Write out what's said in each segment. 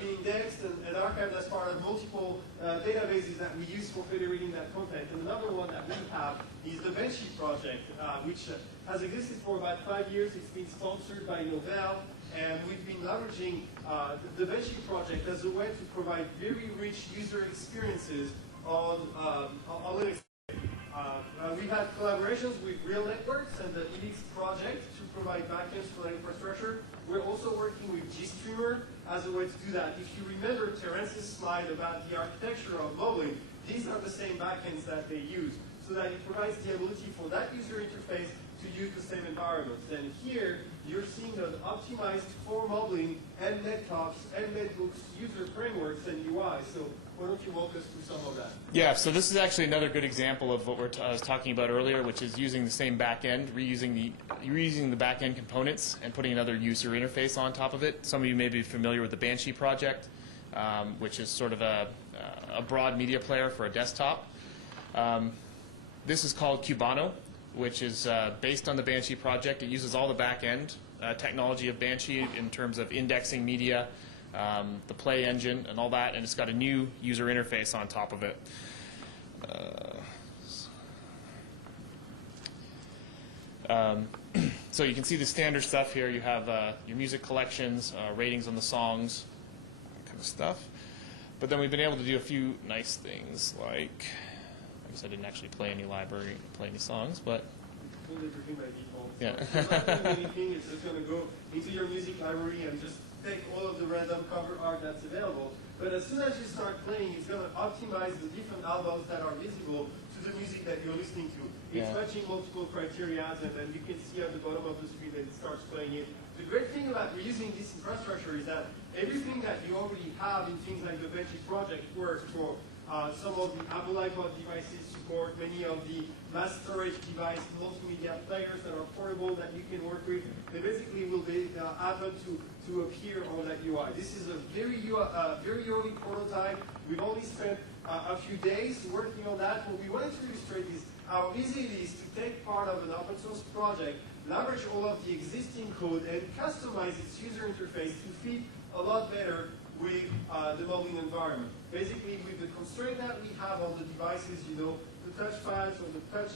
being indexed and archived as part of multiple databases that we use for federating that content. And another one that we have is the Banshee project, which has existed for about 5 years. It's been sponsored by Novell, and we've been leveraging the Banshee project as a way to provide very rich user experiences on Linux. We've had collaborations with Real Networks and the Elix project to provide backends for that infrastructure. We're also working with GStreamer as a way to do that. If you remember Terence's slide about the architecture of modeling, these are the same backends that they use, so that it provides the ability for that user interface to use the same environments. And here, you're seeing an optimized for modeling and nettops and netbooks user frameworks and UI. So why don't you walk us through some of that? Yeah, so this is actually another good example of what I was talking about earlier, which is using the same backend, reusing the backend components and putting another user interface on top of it. Some of you may be familiar with the Banshee project, which is sort of a broad media player for a desktop. This is called Cubano, which is based on the Banshee project. It uses all the back-end technology of Banshee in terms of indexing media, the play engine, and all that, and it's got a new user interface on top of it. So you can see the standard stuff here. You have your music collections, ratings on the songs, that kind of stuff. But then we've been able to do a few nice things, like, I guess I didn't actually play any library, play any songs, but yeah. Anything, it's just going to go into your music library and just take all of the random cover art that's available. But as soon as you start playing, it's going to optimize the different albums that are visible to the music that you're listening to. It's matching multiple criteria, and then you can see at the bottom of the screen that it starts playing it. The great thing about reusing this infrastructure is that everything that you already have in things like the Banshee project works for some of the Apple iPod devices support, many of the mass storage device multimedia players that are portable that you can work with. They basically will be happen to appear on that UI. This is a very early prototype. We've only spent a few days working on that. What we wanted to illustrate is how easy it is to take part of an open source project, leverage all of the existing code, and customize its user interface to fit a lot better with the modeling environment. Basically, with the constraint that we have on the devices, you know, the touch files or the touch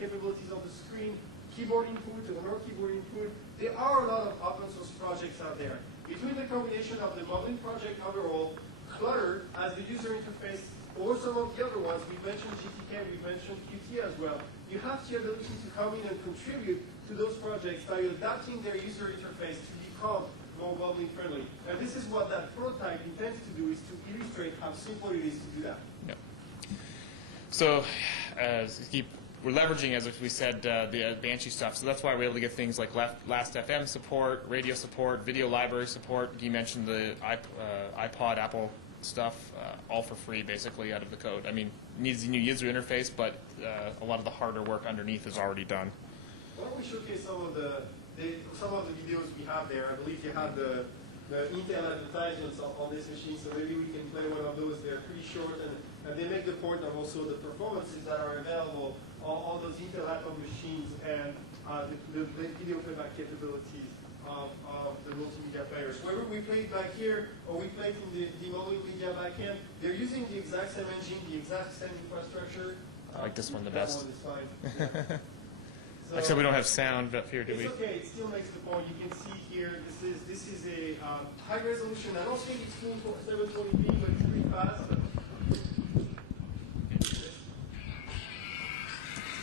capabilities on the screen, keyboard input or no keyboard input, there are a lot of open source projects out there. Between the combination of the modeling project overall, Clutter as the user interface, or some of the other ones, we mentioned GTK, we mentioned Qt as well, you have the ability to come in and contribute to those projects by adapting their user interface to become more modeling friendly. And this is what that prototype intends to do, is to illustrate how simple it is to do that. Yep. So we're leveraging, as we said, the Banshee stuff. So that's why we're able to get things like Last.fm support, radio support, video library support. Guy mentioned the iPod, Apple stuff, all for free, basically, out of the code. I mean, it needs a new user interface, but a lot of the harder work underneath is already done. Why don't we showcase some of the videos we have there? I believe you have the Intel advertisements on this machine, so maybe we can play one of those. They're pretty short, and they make the point of also the performances that are available on those Intel Atom machines and the video playback capabilities of the multimedia players. Whether we play it back here or we play it in the modeling media backend, they're using the exact same engine, the exact same infrastructure. I like this one the best. That one is fine. Yeah. So, except we don't have sound up here, do we? It's okay. It still makes the point. You can see here. This is a high resolution. I don't think it's full 720p, but it's pretty fast.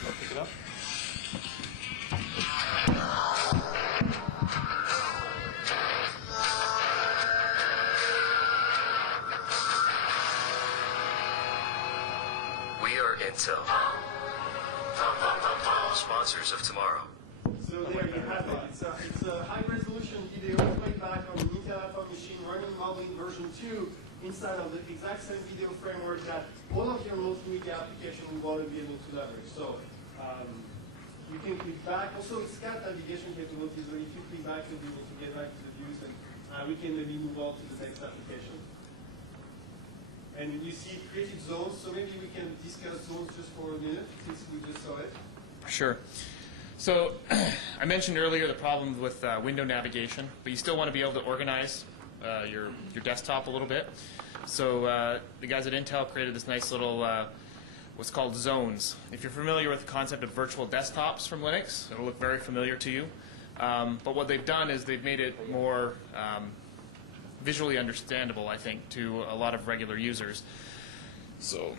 I'll pick it up. We are Intel. Sponsors of tomorrow. So there you have it. It's a high-resolution video playback on an Intel Atom machine running modeling version 2 inside of the exact same video framework that all of your multimedia application will want to be able to leverage. So you can click back. Also, it's got navigation capabilities, so if you click back, you'll be able to get back to the views, and we can maybe move on to the next application. And you see created zones, so maybe we can discuss zones just for a minute, since we just saw it. Sure. So I mentioned earlier the problem with window navigation, but you still want to be able to organize your desktop a little bit. So the guys at Intel created this nice little what's called zones. If you're familiar with the concept of virtual desktops from Linux, it'll look very familiar to you. But what they've done is they've made it more visually understandable, I think, to a lot of regular users. So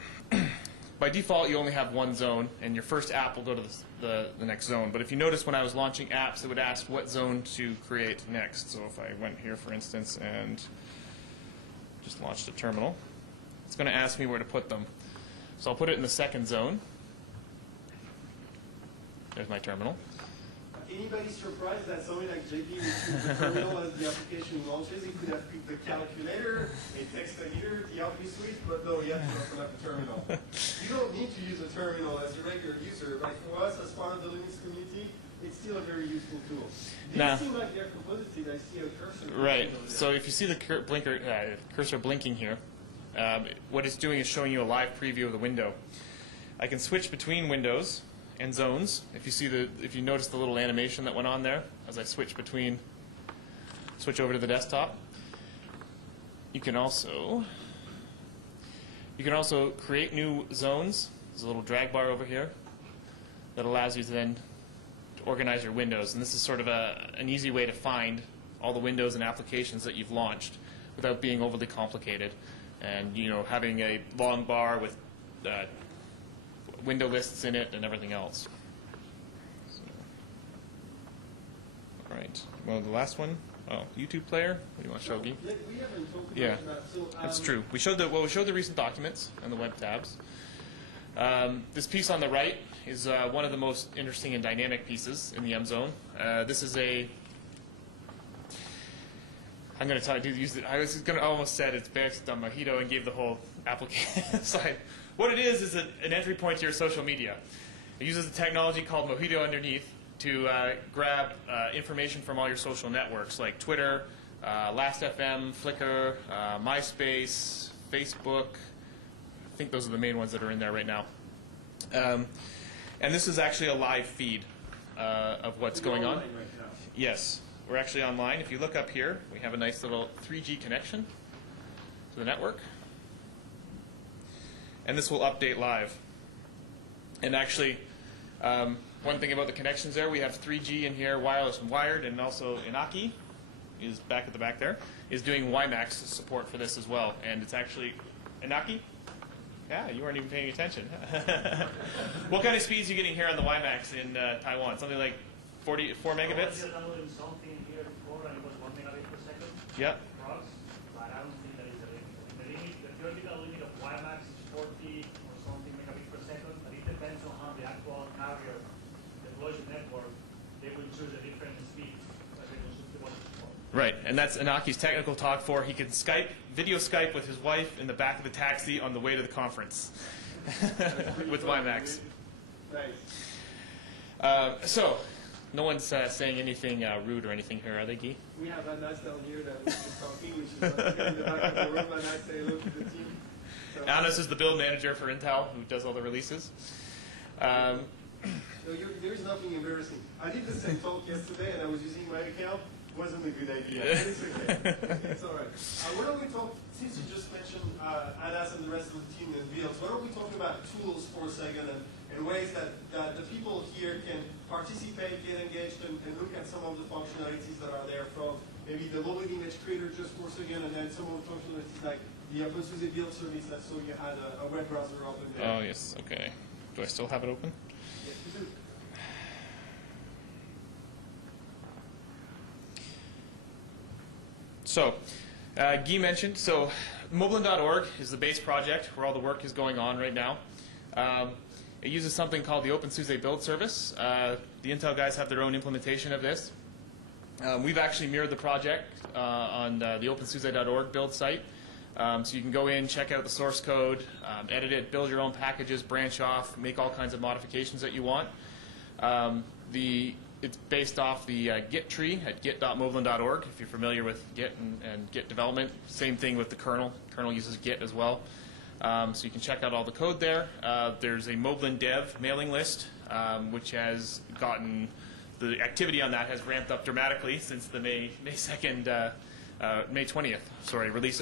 by default, you only have one zone, and your first app will go to the next zone. But if you notice when I was launching apps, it would ask what zone to create next. So if I went here, for instance, and just launched a terminal, it's going to ask me where to put them. So I'll put it in the second zone. There's my terminal. Anybody surprised that something like JP received the terminal as the application launches? He could have picked the calculator, a text editor, the Office suite, but no, you have to open up the terminal. You don't need to use a terminal as a regular user. Like for us, as part of the Linux community, it's still a very useful tool. These seem like they're composited. I see a cursor. Right. So if you see the cursor blinking here, what it's doing is showing you a live preview of the window. I can switch between windows and zones. If you notice the little animation that went on there as I switch over to the desktop. You can also create new zones. There's a little drag bar over here that allows you to then organize your windows, and this is sort of an easy way to find all the windows and applications that you've launched without being overly complicated, and having a long bar with window lists in it and everything else. So, all right. Well, the last one. Oh, YouTube player. What do you want to show, Guy? We haven't talked Yeah, about that. So, that's true. We showed the recent documents and the web tabs. This piece on the right is one of the most interesting and dynamic pieces in the M zone. This is a. I'm going to use it. I was going to almost said it's based on Mojito and gave the whole application side. What it is an entry point to your social media. It uses a technology called Mojito underneath to grab information from all your social networks like Twitter, Last.fm, Flickr, MySpace, Facebook. I think those are the main ones that are in there right now. And this is actually a live feed of what's going on. Right now. Yes, we're actually online. If you look up here, we have a nice little 3G connection to the network. And this will update live. And actually, one thing about the connections there, we have 3G in here, wireless and wired, and also Inaki is back at the back there, is doing WiMAX support for this as well. And it's actually, Inaki? Yeah, you weren't even paying attention. What kind of speeds are you getting here on the WiMAX in Taiwan? Something like 44 megabits? I was downloading something here before, and it was 1 megabit per second. Yep. Across, but I don't think that is the limit. The theoretical limit of WiMAX is 40 or something megabit per second, but it depends on how the actual carrier deploys the network. They will choose a different speed that they will choose the one before. Right, and that's Inaki's technical talk for he can video Skype with his wife in the back of the taxi on the way to the conference with WiMAX. Nice. So, no one's saying anything rude or anything here, are they, Guy? We have Anas down here that was just talking, which is in the back of the room. Anas, say hello to the team. So, Anas is the build manager for Intel, who does all the releases. so there's nothing embarrassing. I did the same talk yesterday, and I was using my account. Wasn't a good idea. Yeah. But it's okay. It's all right. Why don't we talk, since you just mentioned Anas and the rest of the team and builds, why don't we talk about tools for a second and ways that the people here can participate, get engaged, and look at some of the functionalities that are there from maybe the mobile image creator just for a second, and then some of the functionalities like the OpenSUSE build service that so you had a web browser open there. Oh, yes, okay. Do I still have it open? Yes, you do. So, Guy mentioned, Moblin.org is the base project where all the work is going on right now. It uses something called the OpenSUSE build service. The Intel guys have their own implementation of this. We've actually mirrored the project on the OpenSUSE.org build site. So you can go in, check out the source code, edit it, build your own packages, branch off, make all kinds of modifications that you want. It's based off the Git tree at git.moblin.org, if you're familiar with Git and Git development. Same thing with the kernel. Kernel uses Git as well. So you can check out all the code there. There's a Moblin dev mailing list, which has gotten, the activity on that has ramped up dramatically since the May 2nd May 20th, sorry, release of